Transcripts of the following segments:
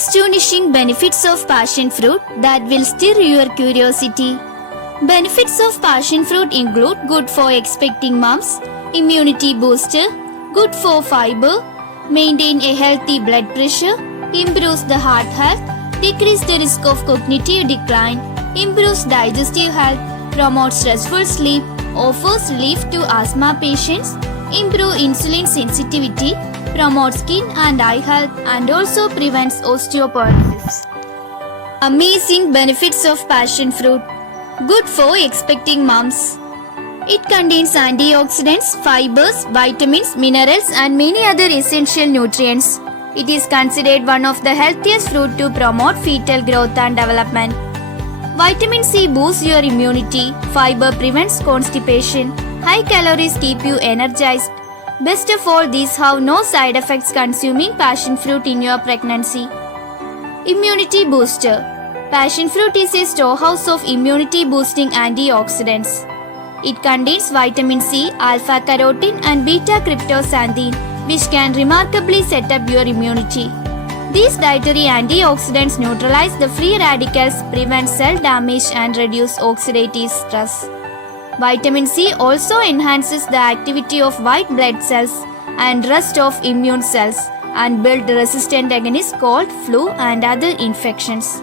Astonishing benefits of passion fruit that will stir your curiosity. Benefits of passion fruit include good for expecting moms, immunity booster, good for fiber, maintain a healthy blood pressure, improves the heart health, decrease the risk of cognitive decline, improves digestive health, promotes restful sleep, offers relief to asthma patients, improve insulin sensitivity, promotes skin and eye health, and also prevents osteoporosis. Amazing benefits of passion fruit. Good for expecting moms. It contains antioxidants, fibers, vitamins, minerals, and many other essential nutrients. It is considered one of the healthiest fruit to promote fetal growth and development. Vitamin C boosts your immunity. Fiber prevents constipation. High calories keep you energized. Best of all, these have no side effects consuming passion fruit in your pregnancy. Immunity booster. Passion fruit is a storehouse of immunity boosting antioxidants. It contains vitamin C, alpha carotene, and beta cryptoxanthin, which can remarkably set up your immunity. These dietary antioxidants neutralize the free radicals, prevent cell damage, and reduce oxidative stress. Vitamin C also enhances the activity of white blood cells and rest of immune cells and build resistant against cold, flu, and other infections.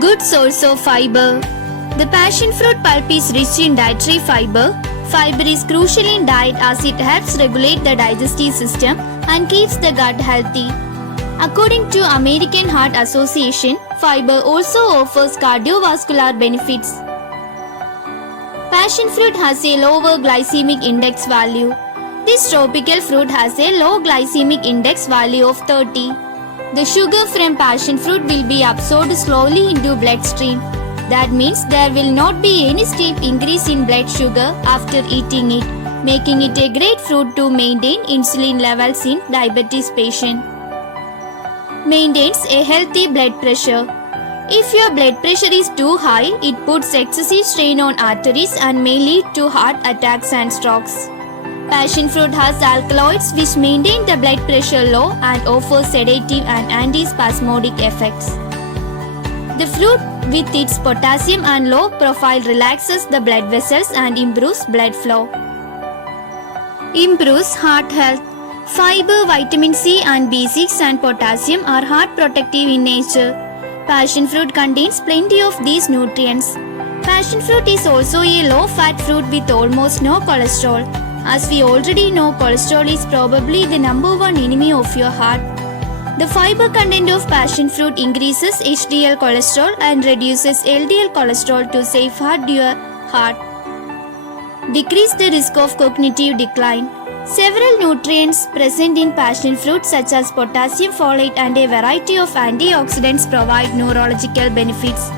Good source of fiber. The passion fruit pulp is rich in dietary fiber. Fiber is crucial in diet as it helps regulate the digestive system and keeps the gut healthy. According to American Heart Association, fiber also offers cardiovascular benefits. Passion fruit has a lower glycemic index value. This tropical fruit has a low glycemic index value of 30. The sugar from passion fruit will be absorbed slowly into bloodstream. That means there will not be any steep increase in blood sugar after eating it, making it a great fruit to maintain insulin levels in diabetes patients. Maintains a healthy blood pressure. If your blood pressure is too high, it puts excessive strain on arteries and may lead to heart attacks and strokes. Passion fruit has alkaloids which maintain the blood pressure low and offer sedative and antispasmodic effects. The fruit with its potassium and low profile relaxes the blood vessels and improves blood flow. Improves heart health. Fiber, vitamin C and B6 and potassium are heart protective in nature. Passion fruit contains plenty of these nutrients. Passion fruit is also a low-fat fruit with almost no cholesterol. As we already know, cholesterol is probably the number one enemy of your heart. The fiber content of passion fruit increases HDL cholesterol and reduces LDL cholesterol to safeguard your heart. Decrease the risk of cognitive decline. Several nutrients present in passion fruit such as potassium, folate and a variety of antioxidants provide neurological benefits.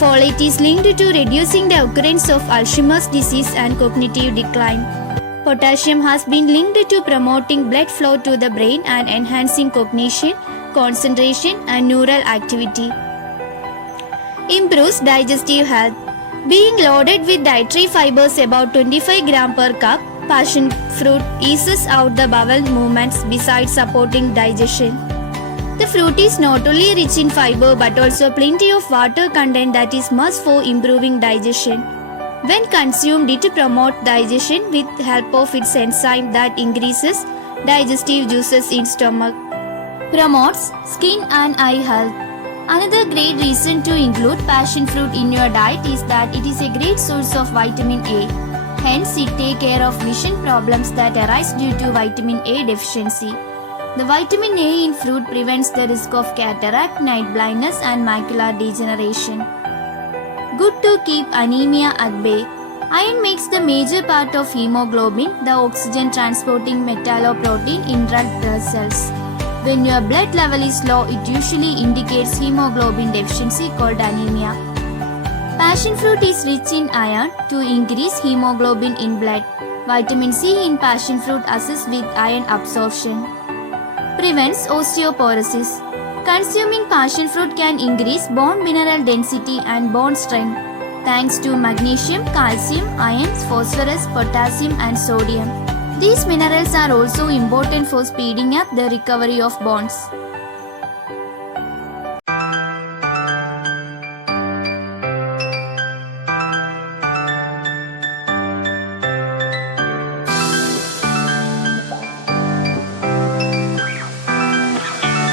Folate is linked to reducing the occurrence of Alzheimer's disease and cognitive decline. Potassium has been linked to promoting blood flow to the brain and enhancing cognition, concentration and neural activity. Improves digestive health. Being loaded with dietary fibers about 25 grams per cup, passion fruit eases out the bowel movements besides supporting digestion. The fruit is not only rich in fiber but also plenty of water content that is must for improving digestion. When consumed, it promotes digestion with help of its enzyme that increases digestive juices in stomach. Promotes skin and eye health. Another great reason to include passion fruit in your diet is that it is a great source of vitamin A. Hence, it takes care of vision problems that arise due to vitamin A deficiency. The vitamin A in fruit prevents the risk of cataract, night blindness and macular degeneration. Good to keep anemia at bay. Iron makes the major part of hemoglobin, the oxygen transporting metalloprotein in red blood cells. When your blood level is low, it usually indicates hemoglobin deficiency called anemia. Passion fruit is rich in iron to increase hemoglobin in blood. Vitamin C in passion fruit assists with iron absorption. Prevents osteoporosis. Consuming passion fruit can increase bone mineral density and bone strength thanks to magnesium, calcium, iron, phosphorus, potassium and sodium. These minerals are also important for speeding up the recovery of bones.